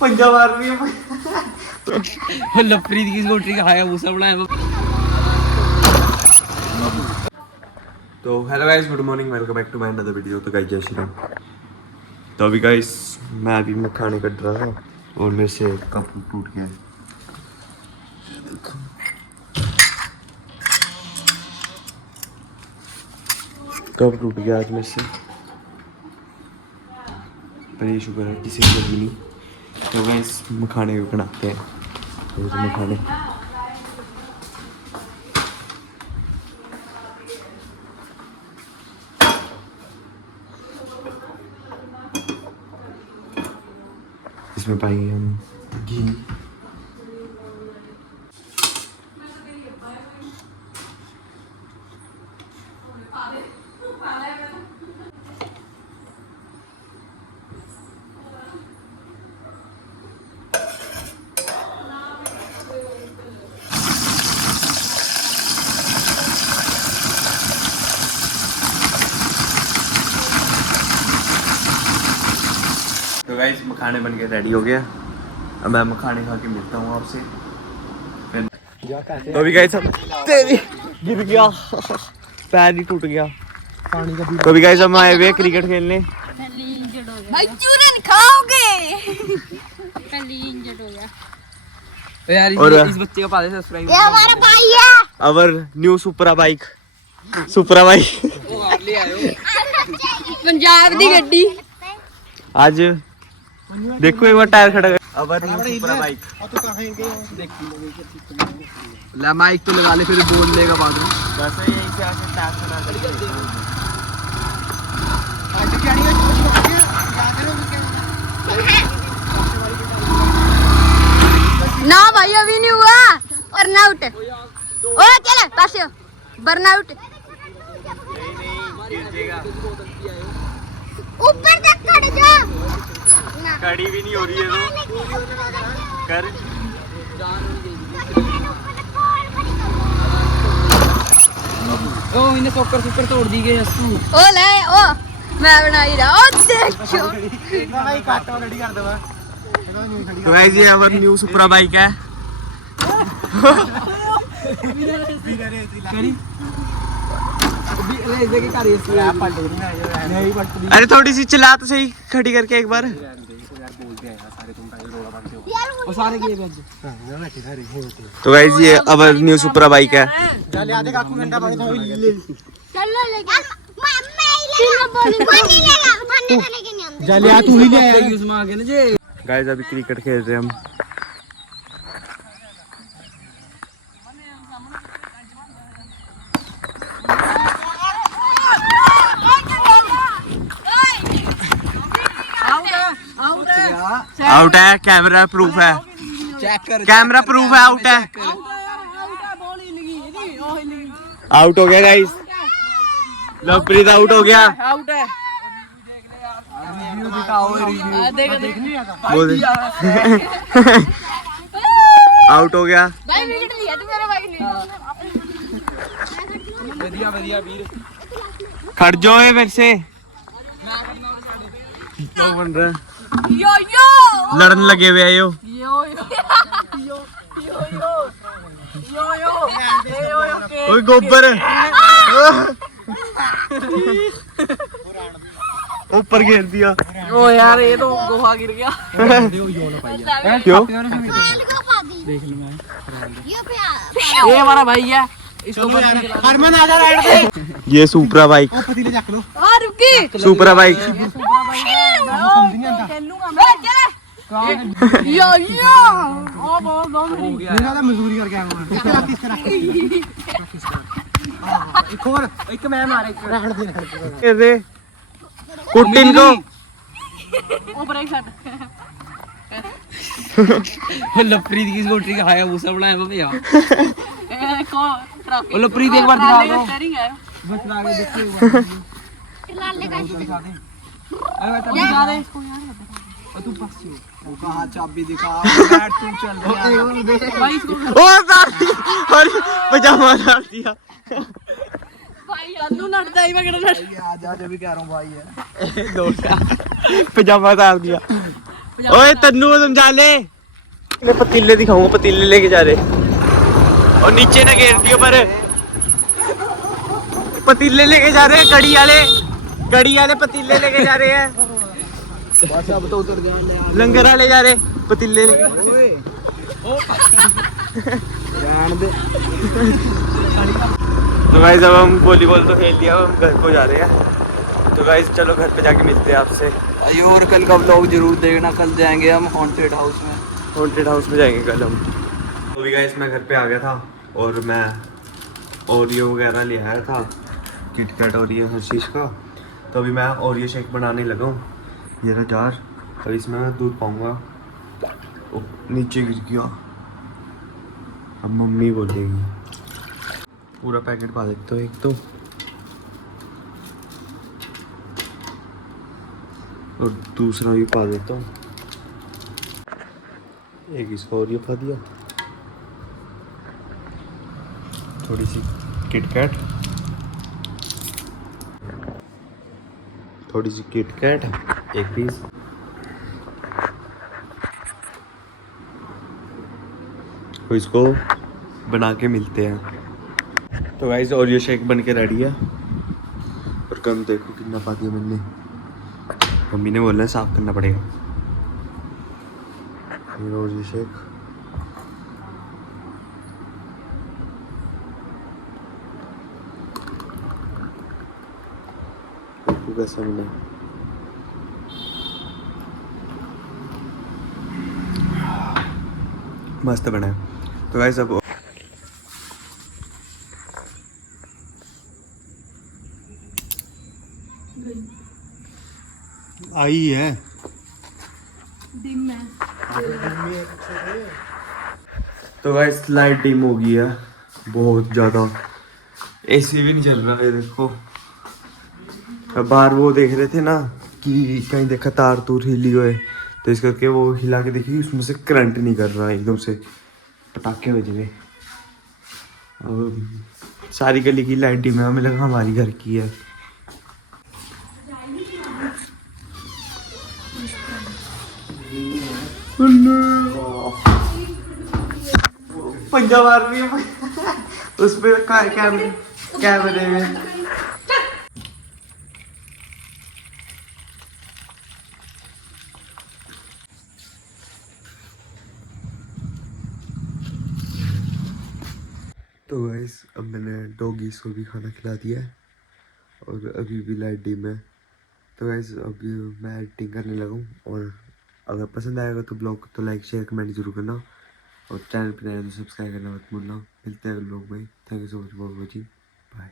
पंजा मार रही है लपरीत की स्कूटरी का हाया भूसा बनाया। तो hello guys, good morning, welcome back to my another video. तो गाइस जय श्री राम। तो अभी गाइस मैं अभी मखाने कट रहा था और मेरे से कप टूट गया। कप टूट गया आज मेरे से, पर ये शुक्र है किसी को लगी नहीं। तो गाइस मखाने को बनाते हैं। तो मखाने इसमें पाएंगे हम घी, तो गाइस मखाने बन के रेडी हो गया। अब मैं मखाने खा के मिलता हूँ आपसे। तो अभी गाइस हम तेरी गिर गया, पैर ही टूट गया। तो अभी गाइस हम आए हुए क्रिकेट खेलने। भाई चूरन खाओगे? कली इंजर्ड हो गया। तो यार और इस बच्चे का पाले सब्सक्राइब। ये हमारा भाई है। अवर न्यू सुपरा बाइक, सुपरा बाइक वो हार ले आयो पंजाब दी गड्डी। आज देखो एक बार टायर खड़ा कर। Our new Supra bike. ला माइक तो लगा ले, फिर बोल लेगा बाद में। वैसे यहीं से आके टायर खड़ा कर। ना भाई अभी नहीं हुआ। बर्नआउट। ओ चल पास बर्नआउट। ऊपर तक खड़ जा। कड़ी भी नहीं हो रही है तो कर। ओ इन्हें सोकर सोकर तोड़ दी गई हस्तू। ओ ले ओ मैं बनाई रहा। ओ देखो तो गाइस ये अवर न्यू सुपरा बाइक है। अरे थोड़ी सी चला तो सही, खड़ी करके एक बार। तो गाइस ये अवर न्यू सुपरा बाइक है। चल लेके कोई नहीं लेगा। भन्ने तो लेके नहीं आंदे। जालिया तू ही ले आया उसमें आगे ना जे। गाइस अभी क्रिकेट खेल रहे हैं हम। आउट है, कैमरा प्रूफ है। चेक कर, कैमरा प्रूफ है, आउट है। आउट हो गया गाइस, लवप्रीत आउट हो गया। आउट है। रिव्यू दिखाओ, रिव्यू बोल आउट हो गया। भाई विकेट लिया तू मेरा भाई ने। बढ़िया बढ़िया वीर। खड़ जाओ ये मेरे से। क्या बन रहा है? यो यो लड़ने लगे हुए हैं यो। यो यो यो यो यो यो ओए गोबर ऊपर गिर दिया। ओ यार ये तो गोहा गिर गया। क्यों? देख लो मैं। ये प्यार ये हमारा भाई है। इसको हरमन आजा राइड पे। ये सुपरा बाइक, ओ पतीले चक लो। आ रुकी सुपरा बाइक। खेलूंगा मैं। चल यो यो ओ बहुत मेरा तो मजदूरी करके आया हूं। इस तरह एक और एक मैं मारे राइड दे। दे कुटिन को। ओ ब्रेक शॉट। लपरीत की स्कूटरी का हाया भूसा बनाया भैया। को ट्रक ओ लपरीत एक बार दिखा दो। स्टीयरिंग है। बस आगे देखिए। लाल लेगा। अरे बेटा दिखा दे इसको यार। तू पास से वो कहां चाबी दिखा। बैठ तू चल भाई इसको। ओ सारी और पजामा डाल दिया। भाई अन्नू लड़ता ही मगर लड़। आज आज भी कह रहा हूं भाई है। पजामा डाल दिया। ओए तन्नू को समझा ले। मैं पतीले दिखाऊंगा, पतीले लेके जा रहे और नीचे ना गिर दियो पर पतीले लेके जा रहे हैं, कड़ी वाले पतीले लेके जा रहे हैं। बस अब तो उतर जान लंगर वाले जा रहे पतीले लेके। ओए रहन दे। तो गाइस अब हम वॉलीबॉल तो खेल लिया, हम घर को जा रहे हैं। तो गाइस चलो घर पे जाके मिलते हैं आपसे। अयो और कल का व्लॉग जरूर देखना, कल जाएंगे हम हॉन्टेड हाउस में। हॉन्टेड हाउस में जाएंगे कल हम। तो भी गाइस मैं घर पे आ गया था और मैं ओरियो वगैरह ले आया था, किटकैट ओरियो हर चीज़ का। तो अभी मैं ओरियो शेक बनाने लगा हूँ। ये रहा जार, तो इसमें मैं दूध पाऊँगा। नीचे गिर गया, अब मम्मी बोलेगी। पूरा पैकेट पा देते हो एक तो, और दूसरा भी पा देता हूँ। एक इसको ओरियो पा दिया, थोड़ी सी किटकैट, थोड़ी सी किटकैट एक पीस। तो इसको बना के मिलते हैं। तो गाइस ओरियो शेक बन के रेडी है और कम देखो कितना पा दिया मैंने। मम्मी ने बोला है साफ करना पड़ेगा। ये ओरियो शेक कैसा बना, मस्त बना है। तो गाइस अब आई है तो गाइस लाइट डिम हो गई है बहुत ज़्यादा, एसी भी नहीं चल रहा है। देखो बाहर वो देख रहे थे ना कि कहीं देखा तार तूर हिली हुए, तो इस करके वो हिला के देखी, उसमें से करंट नहीं कर रहा, एकदम से पटाखे बज गए। और सारी गली की लाइट डिम है, हमें लगा हमारी घर की है। पंजा मार रही है उस पे कैमरे में। तो गाइस अब मैंने डॉगीज को भी खाना खिला दिया है और अभी भी लाइट डिम है। तो गाइस अभी मैं एडिटिंग करने लगा हूँ, और अगर पसंद आएगा तो ब्लॉग को तो लाइक शेयर कमेंट जरूर करना, और चैनल पर नया तो सब्सक्राइब करना मत भूलना। मिलते हैं अगले ब्लॉग में। Thank you so much for watching, bye.